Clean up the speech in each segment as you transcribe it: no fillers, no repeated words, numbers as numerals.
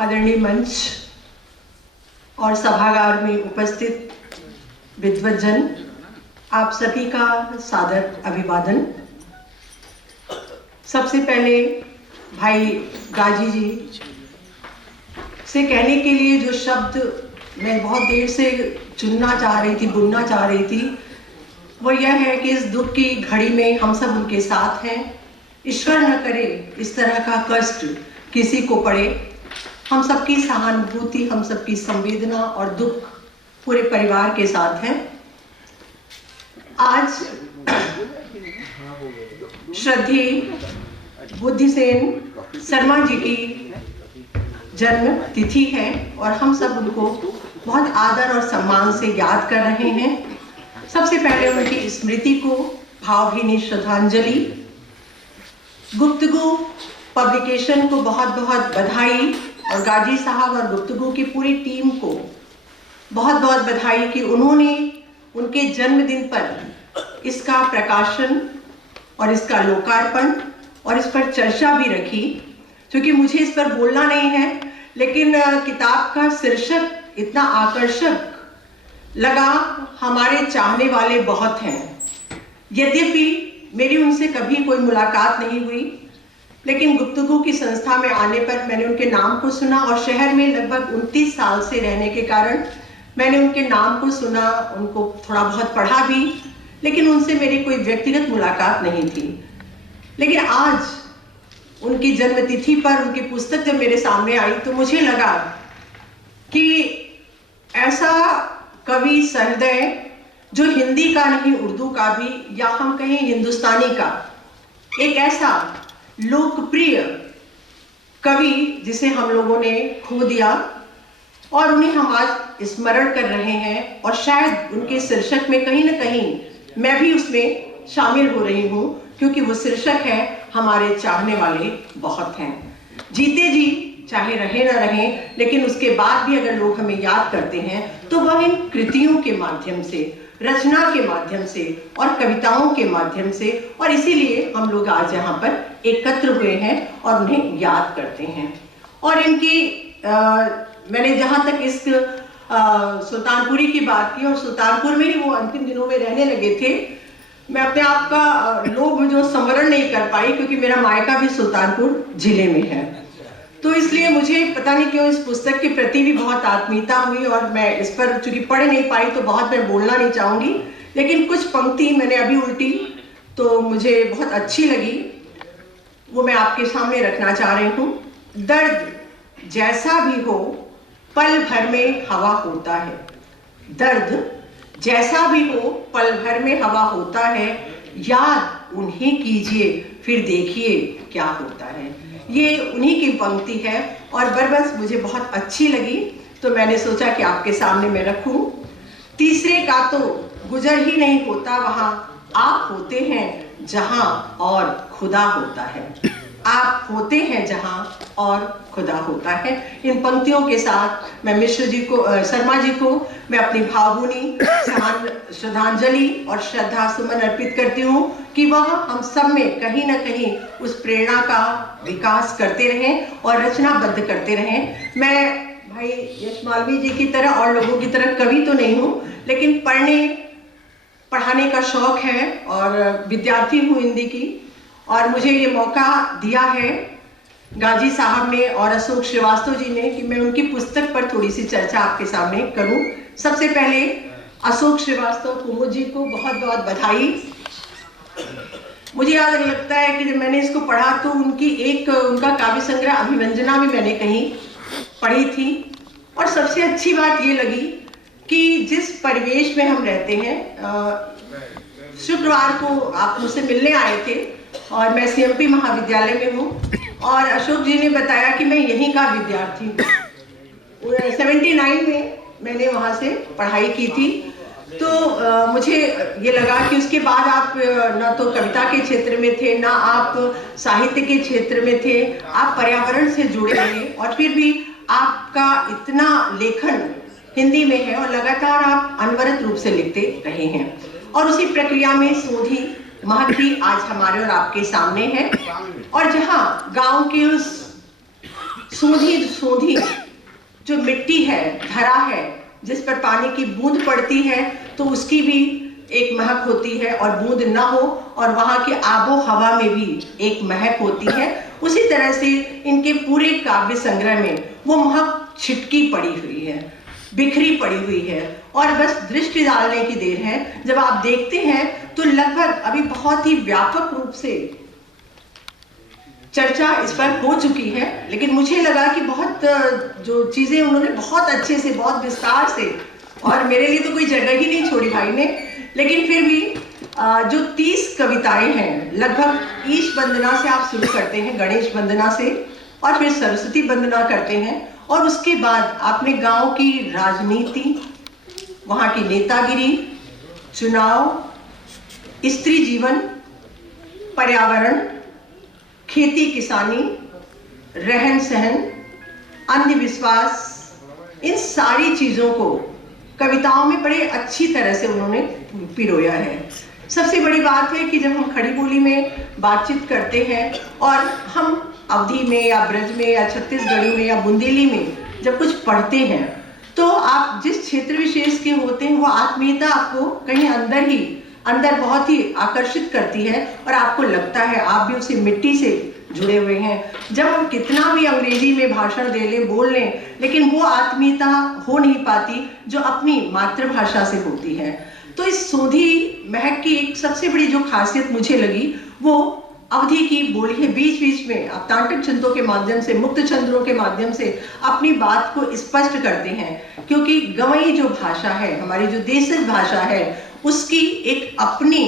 आदरणीय मंच और सभागार में उपस्थित विद्वज्जन, आप सभी का सादर अभिवादन। सबसे पहले भाई गाजी जी से कहने के लिए जो शब्द मैं बहुत देर से चुनना चाह रही थी, बुनना चाह रही थी, वो यह है कि इस दुख की घड़ी में हम सब उनके साथ हैं। ईश्वर न करे इस तरह का कष्ट किसी को पड़े। हम सबकी सहानुभूति, हम सबकी संवेदना और दुख पूरे परिवार के साथ है। आज श्रद्धेय बुद्धिसेन शर्मा जी की जन्म तिथि है और हम सब उनको बहुत आदर और सम्मान से याद कर रहे हैं। सबसे पहले उनकी स्मृति को भावभीनी श्रद्धांजलि। गुफ्तगू पब्लिकेशन को बहुत बहुत बधाई और गाजी साहब और गुफ्तगू की पूरी टीम को बहुत बहुत बधाई कि उन्होंने उनके जन्मदिन पर इसका प्रकाशन और इसका लोकार्पण और इस पर चर्चा भी रखी। क्योंकि मुझे इस पर बोलना नहीं है, लेकिन किताब का शीर्षक इतना आकर्षक लगा। हमारे चाहने वाले बहुत हैं। यद्यपि मेरी उनसे कभी कोई मुलाकात नहीं हुई, लेकिन गुफ्तगू की संस्था में आने पर मैंने उनके नाम को सुना और शहर में लगभग 29 साल से रहने के कारण मैंने उनके नाम को सुना, उनको थोड़ा बहुत पढ़ा भी, लेकिन उनसे मेरी कोई व्यक्तिगत मुलाकात नहीं थी। लेकिन आज उनकी जन्मतिथि पर उनकी पुस्तक जब मेरे सामने आई तो मुझे लगा कि ऐसा कवि सहृदय जो हिंदी का नहीं, उर्दू का भी, या हम कहें हिंदुस्तानी का एक ऐसा लोकप्रिय कवि जिसे हम लोगों ने खो दिया और उन्हें हम आज स्मरण कर रहे हैं। और शायद उनके शीर्षक में कहीं ना कहीं मैं भी उसमें शामिल हो रही हूँ, क्योंकि वो शीर्षक है हमारे चाहने वाले बहुत हैं। जीते जी चाहे रहे ना रहें, लेकिन उसके बाद भी अगर लोग हमें याद करते हैं तो वह इन कृतियों के माध्यम से, रचना के माध्यम से और कविताओं के माध्यम से, और इसीलिए हम लोग आज यहाँ पर एकत्र हुए हैं और उन्हें याद करते हैं। और इनकी मैंने जहाँ तक इस सुल्तानपुरी की बात की, और सुल्तानपुर में ही वो अंतिम दिनों में रहने लगे थे। मैं अपने आप का लोभ जो संवरण नहीं कर पाई, क्योंकि मेरा मायका भी सुल्तानपुर जिले में है, तो इसलिए मुझे पता नहीं क्यों इस पुस्तक के प्रति भी बहुत आत्मीयता हुई। और मैं इस पर चूंकि पढ़ नहीं पाई तो बहुत मैं बोलना नहीं चाहूँगी, लेकिन कुछ पंक्ति मैंने अभी उल्टी तो मुझे बहुत अच्छी लगी, वो मैं आपके सामने रखना चाह रही हूँ। दर्द जैसा भी हो पल भर में हवा होता है, दर्द जैसा भी हो पल भर में हवा होता है, याद उन्हें कीजिए फिर देखिए क्या होता है। ये उन्हीं की पंक्ति है और बरबस मुझे बहुत अच्छी लगी, तो मैंने सोचा कि आपके सामने मैं रखूं। तीसरे का तो गुजर ही नहीं होता, वहां आप होते हैं जहां और खुदा होता है। आप होते हैं जहां और खुदा होता है। इन पंक्तियों के साथ मैं मिश्र जी को, शर्मा जी को मैं अपनी भावभीनी श्रद्धांजलि और श्रद्धा सुमन अर्पित करती हूँ कि वह हम सब में कहीं ना कहीं उस प्रेरणा का विकास करते रहें और रचनाबद्ध करते रहें। मैं भाई यश मालवीय जी की तरह और लोगों की तरह कवि तो नहीं हूँ, लेकिन पढ़ाने का शौक है और विद्यार्थी हूँ हिंदी की, और मुझे ये मौका दिया है गाजी साहब ने और अशोक श्रीवास्तव जी ने कि मैं उनकी पुस्तक पर थोड़ी सी चर्चा आपके सामने करूं। सबसे पहले अशोक श्रीवास्तव कुमुद जी को बहुत बहुत बधाई। मुझे याद लगता है कि जब मैंने इसको पढ़ा तो उनका काव्य संग्रह अभिव्यंजना भी मैंने कहीं पढ़ी थी, और सबसे अच्छी बात ये लगी कि जिस परिवेश में हम रहते हैं, शुक्रवार को आप मुझसे मिलने आए थे और मैं सीएमपी महाविद्यालय में हूँ, और अशोक जी ने बताया कि मैं यहीं का विद्यार्थी हूँ। 79 में मैंने वहाँ से पढ़ाई की थी, तो मुझे ये लगा कि उसके बाद आप ना तो कविता के क्षेत्र में थे, ना आप साहित्य के क्षेत्र में थे, आप पर्यावरण से जुड़े रहे, और फिर भी आपका इतना लेखन हिंदी में है और लगातार आप अनवरत रूप से लिखते रहे हैं। और उसी प्रक्रिया में सोधी महक भी आज हमारे और आपके सामने है, और जहाँ गांव के उस सोधी है, धरा है, जिस पर पानी की बूंद पड़ती है तो उसकी भी एक महक होती है, और बूंद ना हो और वहाँ की आबो हवा में भी एक महक होती है। उसी तरह से इनके पूरे काव्य संग्रह में वो महक छिटकी पड़ी हुई है, बिखरी पड़ी हुई है, और बस दृष्टि डालने की देर है। जब आप देखते हैं तो लगभग अभी बहुत ही व्यापक रूप से चर्चा इस पर हो चुकी है, लेकिन मुझे लगा कि बहुत जो चीजें उन्होंने बहुत अच्छे से, बहुत विस्तार से, और मेरे लिए तो कोई जगह ही नहीं छोड़ी भाई ने, लेकिन फिर भी जो 30 कविताएं हैं, लगभग ईश वंदना से आप शुरू करते हैं, गणेश वंदना से, और फिर सरस्वती वंदना करते हैं, और उसके बाद आपने गांव की राजनीति, वहाँ की नेतागिरी, चुनाव, स्त्री जीवन, पर्यावरण, खेती किसानी, रहन सहन, अंधविश्वास, इन सारी चीज़ों को कविताओं में बड़े अच्छी तरह से उन्होंने पिरोया है। सबसे बड़ी बात है कि जब हम खड़ी बोली में बातचीत करते हैं और हम अवधी में या ब्रज में या छत्तीसगढ़ी में या बुंदेली में जब कुछ पढ़ते हैं, तो आप जिस क्षेत्र विशेष के होते हैं वो आत्मीयता आपको कहीं अंदर बहुत ही आकर्षित करती है, और आपको लगता है आप भी उसी मिट्टी से जुड़े हुए हैं। जब हम कितना भी अंग्रेजी में भाषण दे लें, बोल लें, लेकिन वो आत्मीयता हो नहीं पाती जो अपनी मातृभाषा से होती है। तो इस सोधी महक की एक सबसे बड़ी जो खासियत मुझे लगी वो अवधि की बोली है। बीच बीच में आप तांत्रिक छंदों के माध्यम से, मुक्त छंदों के माध्यम से अपनी बात को स्पष्ट करते हैं, क्योंकि गंवई जो भाषा है, हमारी जो देशज भाषा है, उसकी एक अपनी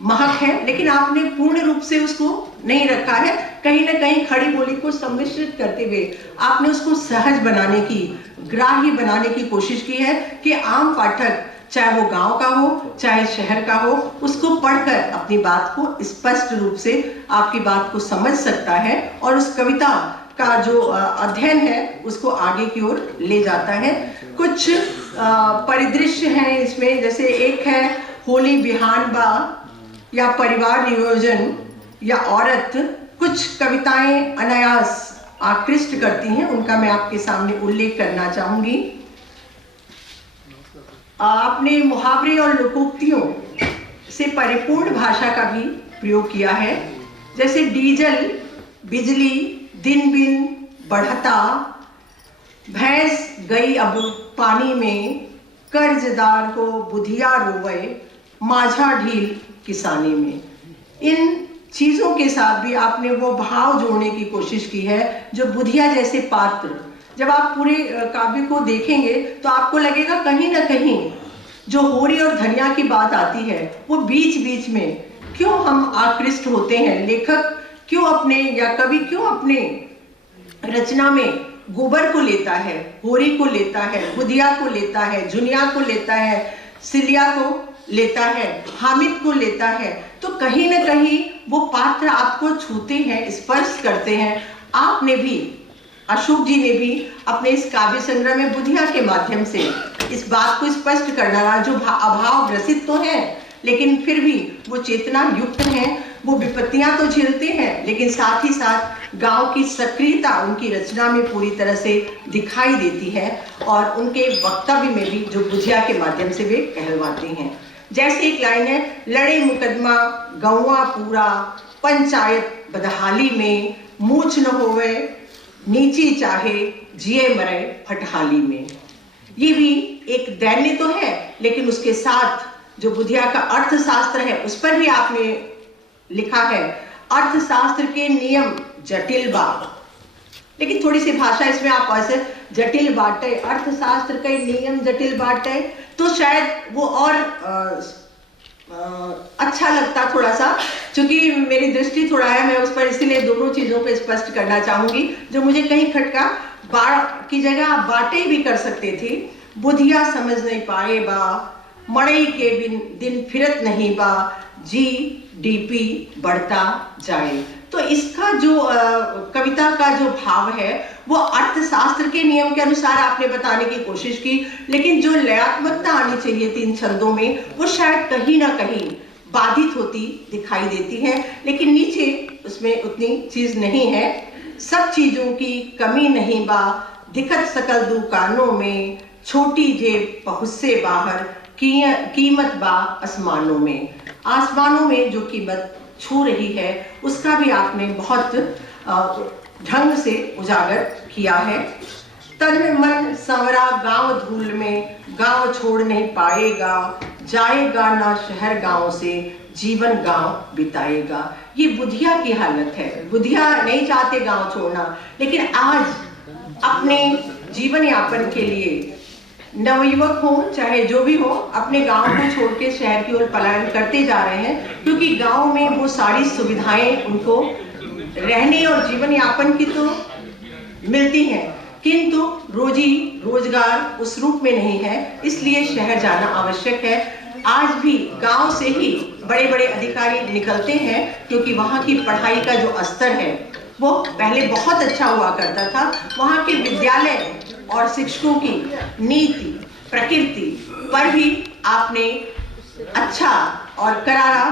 महक है, लेकिन आपने पूर्ण रूप से उसको नहीं रखा है। कहीं ना कहीं खड़ी बोली को सम्मिश्रित करते हुए आपने उसको सहज बनाने की, ग्राह्य बनाने की कोशिश की है कि आम पाठक, चाहे वो गांव का हो चाहे शहर का हो, उसको पढ़कर अपनी बात को स्पष्ट रूप से आपकी बात को समझ सकता है, और उस कविता का जो अध्ययन है उसको आगे की ओर ले जाता है। कुछ परिदृश्य हैं इसमें, जैसे एक है होली बिहान बा, या परिवार नियोजन, या औरत। कुछ कविताएं अनायास आकृष्ट करती हैं, उनका मैं आपके सामने उल्लेख करना चाहूंगी। आपने मुहावरे और लोकोक्तियों से परिपूर्ण भाषा का भी प्रयोग किया है, जैसे डीजल बिजली दिन बिन बढ़ता, भैंस गई अब पानी में, कर्जदार को बुधिया रोवे, माझा ढील किसानी में। इन चीज़ों के साथ भी आपने वो भाव जोड़ने की कोशिश की है जो बुधिया जैसे पात्र, जब आप पूरे काव्य को देखेंगे तो आपको लगेगा कहीं ना कहीं जो होरी और धनिया की बात आती है वो बीच बीच में क्यों हम आकृष्ट होते हैं। लेखक क्यों अपने, या कवि क्यों अपने रचना में गोबर को लेता है, होरी को लेता है, बुधिया को लेता है, जुनिया को लेता है, सिलिया को लेता है, हामिद को लेता है, तो कहीं ना कहीं वो पात्र आपको छूते हैं, स्पर्श करते हैं। आपने भी, अशोक जी ने भी अपने इस काव्य संग्रह में बुधिया के माध्यम से इस बात को स्पष्ट करना रहा, जो अभाव ग्रसित तो है लेकिन फिर भी वो चेतना युक्त हैं, वो विपत्तियां तो झेलते हैं, लेकिन साथ ही साथ गांव की सक्रियता उनकी रचना में पूरी तरह से दिखाई देती है, और उनके वक्तव्य में भी जो बुधिया के माध्यम से वे कहलवाते हैं। जैसे एक लाइन है, लड़े मुकदमा गौवा पूरा, पंचायत बदहाली में, मूछ न होवे नीची चाहे, जिए मरे फटहाली में। ये भी एक दैन्य तो है, लेकिन उसके साथ जो बुधिया का अर्थशास्त्र है उस पर भी आपने लिखा है, अर्थशास्त्र के नियम जटिल बा, लेकिन थोड़ी सी भाषा इसमें आप ऐसे जटिल बाटे, अर्थशास्त्र के नियम जटिल बाटे, तो शायद वो और अच्छा लगता थोड़ा सा। क्योंकि मेरी दृष्टि थोड़ा है, मैं उस पर इसीलिए दोनों चीजों पे स्पष्ट करना चाहूंगी जो मुझे कहीं खटका। बाढ़ की जगह आप बाटे भी कर सकते थे, बुधिया समझ नहीं पाए बा, मड़ई के दिन फिरत नहीं बा, GDP बढ़ता जाए। तो इसका जो कविता का जो भाव है वो अर्थशास्त्र के नियम के अनुसार आपने बताने की कोशिश की, लेकिन जो लयात्मकता आनी चाहिए तीन छंदों में वो शायद कहीं ना कहीं बाधित होती दिखाई देती है, लेकिन नीचे उसमें उतनी चीज नहीं है। सब चीजों की कमी नहीं बा, दिखत सकल दुकानों में, छोटी जेब पहुँच से बाहर, कीमत बा आसमानों में। आसमानों में जो कीमत छू रही है उसका भी आपने बहुत ढंग से उजागर किया है। तन मन संवरा गांव धूल में, गांव छोड़ नहीं पाएगा, जाएगा ना शहर गांव से, जीवन गांव बिताएगा। ये बुधिया की हालत है। बुधिया नहीं चाहते गांव छोड़ना, लेकिन आज अपने जीवन यापन के लिए नवयुवक हो चाहे जो भी हो, अपने गांव को छोड़ के शहर की ओर पलायन करते जा रहे हैं, क्योंकि गांव में वो सारी सुविधाएं उनको रहने और जीवन यापन की तो मिलती हैं, किंतु रोजी रोजगार उस रूप में नहीं है, इसलिए शहर जाना आवश्यक है। आज भी गांव से ही बड़े बड़े अधिकारी निकलते हैं, क्योंकि वहाँ की पढ़ाई का जो स्तर है वो पहले बहुत अच्छा हुआ करता था। वहाँ के विद्यालय और शिक्षकों की नीति प्रकृति पर भी आपने अच्छा और करारा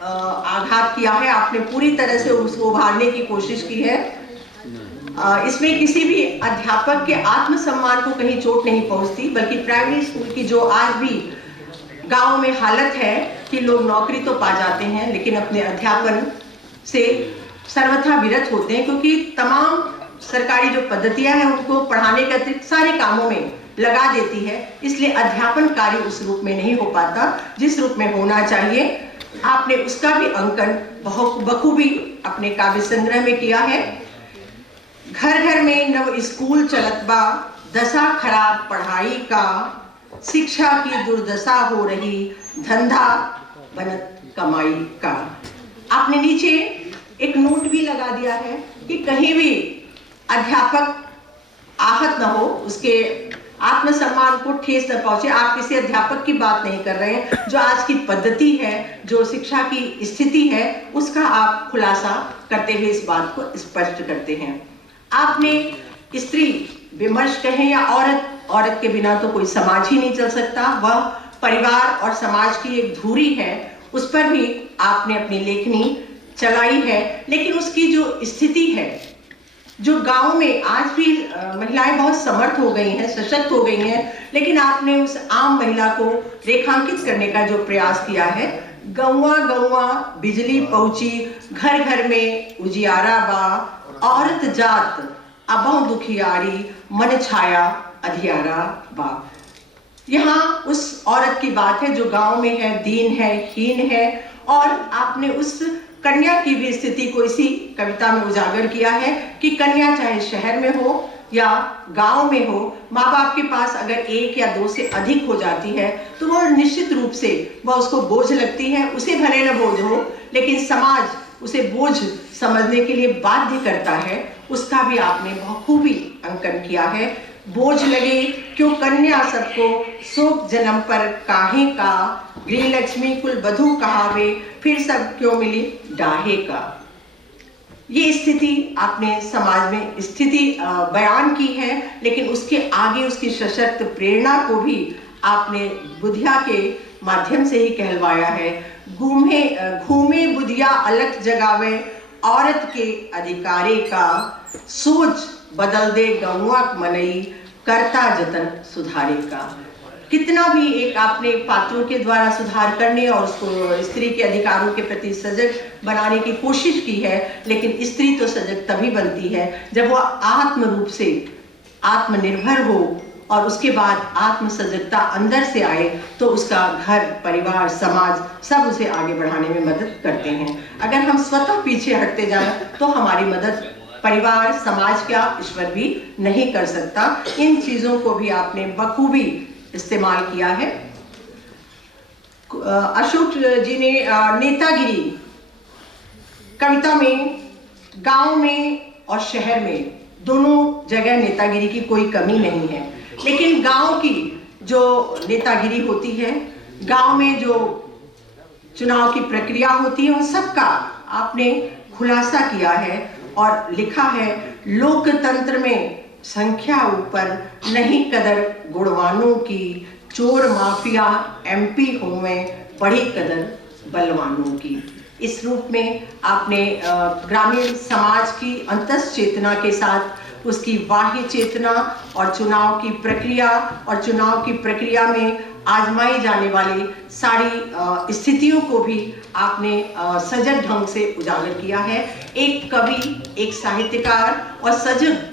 आघात किया है। आपने पूरी तरह से उसको उभारने की कोशिश की है। इसमें किसी भी अध्यापक के आत्मसम्मान को कहीं चोट नहीं पहुंचती, बल्कि प्राइमरी स्कूल की जो आज भी गांव में हालत है कि लोग नौकरी तो पा जाते हैं लेकिन अपने अध्यापन से सर्वथा विरत होते हैं, क्योंकि तमाम सरकारी जो पद्धतियां हैं उनको पढ़ाने के अतिरिक्त सारे कामों में लगा देती है, इसलिए अध्यापन कार्य उस रूप में नहीं हो पाता जिस रूप में होना चाहिए। आपने उसका भी अंकन बहुत बखूबी अपने काव्य संग्रह में किया है। घर घर में नव स्कूल चलत बा, दशा खराब पढ़ाई का, शिक्षा की दुर्दशा हो रही, धंधा बनत कमाई का। आपने नीचे एक नोट भी लगा दिया है कि कहीं भी अध्यापक आहत न हो, उसके आत्मसम्मान को ठेस न पहुंचे। आप किसी अध्यापक की बात नहीं कर रहे हैं, जो आज की पद्धति है, जो शिक्षा की स्थिति है, उसका आप खुलासा करते हुए इस बात को स्पष्ट करते हैं। आपने स्त्री विमर्श कहें या औरत के बिना तो कोई समाज ही नहीं चल सकता, वह परिवार और समाज की एक धुरी है, उस पर भी आपने अपनी लेखनी चलाई है। लेकिन उसकी जो स्थिति है, जो गांव में आज भी महिलाएं बहुत समर्थ हो गई हैं, सशक्त हो गई हैं, लेकिन आपने उस आम महिला को रेखांकित करने का जो प्रयास किया है, गौवा गौवा बिजली पहुंची, घर घर में उजियारा बा, औरत जात अबों दुखियारी, मन छाया अधियारा बा। यहाँ उस औरत की बात है जो गांव में है, दीन है, हीन है, और आपने उस कन्या की भी स्थिति को इसी कविता में उजागर किया है कि कन्या चाहे शहर में हो या गांव में हो, माँ बाप के पास अगर एक या दो से अधिक हो जाती है तो वह निश्चित रूप से वह उसको बोझ लगती है। उसे भले न बोझ हो, लेकिन समाज उसे बोझ समझने के लिए बाध्य करता है। उसका भी आपने बखूबी अंकन किया है। बोझ लगे क्यों कन्या सबको, शोक जन्म पर काहे का, गृह लक्ष्मी कुल बधू कहावे, फिर सब क्यों मिली डाहे का। ये स्थिति आपने समाज में स्थिति बयान की है, लेकिन उसके आगे उसकी सशक्त प्रेरणा को भी आपने बुधिया के माध्यम से ही कहलवाया है। घूमे बुधिया अलख जगावे, औरत के अधिकारे का, सोच बदल दे गौवा मनई, करता जतन सुधारे का। कितना भी एक आपने पात्रों के द्वारा सुधार करने और उसको स्त्री के अधिकारों के प्रति सजग बनाने की कोशिश की है, लेकिन स्त्री तो सजग तभी बनती है जब वह आत्म रूप से आत्मनिर्भर हो और उसके बाद आत्म सजगता अंदर से आए, तो उसका घर परिवार समाज सब उसे आगे बढ़ाने में मदद करते हैं। अगर हम स्वतः पीछे हटते जाएं तो हमारी मदद परिवार समाज क्या ईश्वर भी नहीं कर सकता। इन चीजों को भी आपने बखूबी इस्तेमाल किया है। अशोक जी ने नेतागिरी कविता में गांव में और शहर में दोनों जगह नेतागिरी की कोई कमी नहीं है, लेकिन गांव की जो नेतागिरी होती है, गांव में जो चुनाव की प्रक्रिया होती है, उन सबका आपने खुलासा किया है और लिखा है। लोकतंत्र में संख्या ऊपर नहीं कदर गुणवानों की, चोर माफिया एमपी होवे बड़ी कदर बलवानों की। इस रूप में आपने ग्रामीण समाज की अंतस चेतना के साथ उसकी बाह्य चेतना और चुनाव की प्रक्रिया में आजमाई जाने वाली सारी स्थितियों को भी आपने सजग ढंग से उजागर किया है। एक कवि, एक साहित्यकार और सजग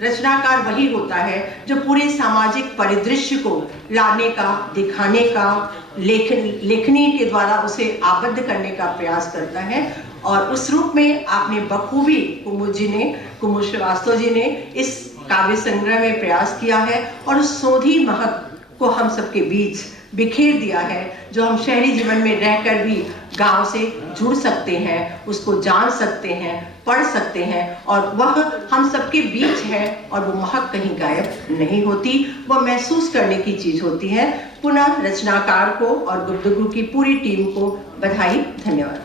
रचनाकार वही होता है जो पूरे सामाजिक परिदृश्य को लाने का, दिखाने का, लेखनी के द्वारा उसे आबद्ध करने का प्रयास करता है। और उस रूप में आपने बखूबी कुमुद श्रीवास्तव जी ने इस काव्य संग्रह में प्रयास किया है और उस सोधी महक को हम सबके बीच बिखेर दिया है, जो हम शहरी जीवन में रहकर भी गांव से जुड़ सकते हैं, उसको जान सकते हैं, पढ़ सकते हैं, और वह हम सबके बीच है और वो महक कहीं गायब नहीं होती, वह महसूस करने की चीज होती है। पुनः रचनाकार को और गुप्तगु की पूरी टीम को बधाई, धन्यवाद।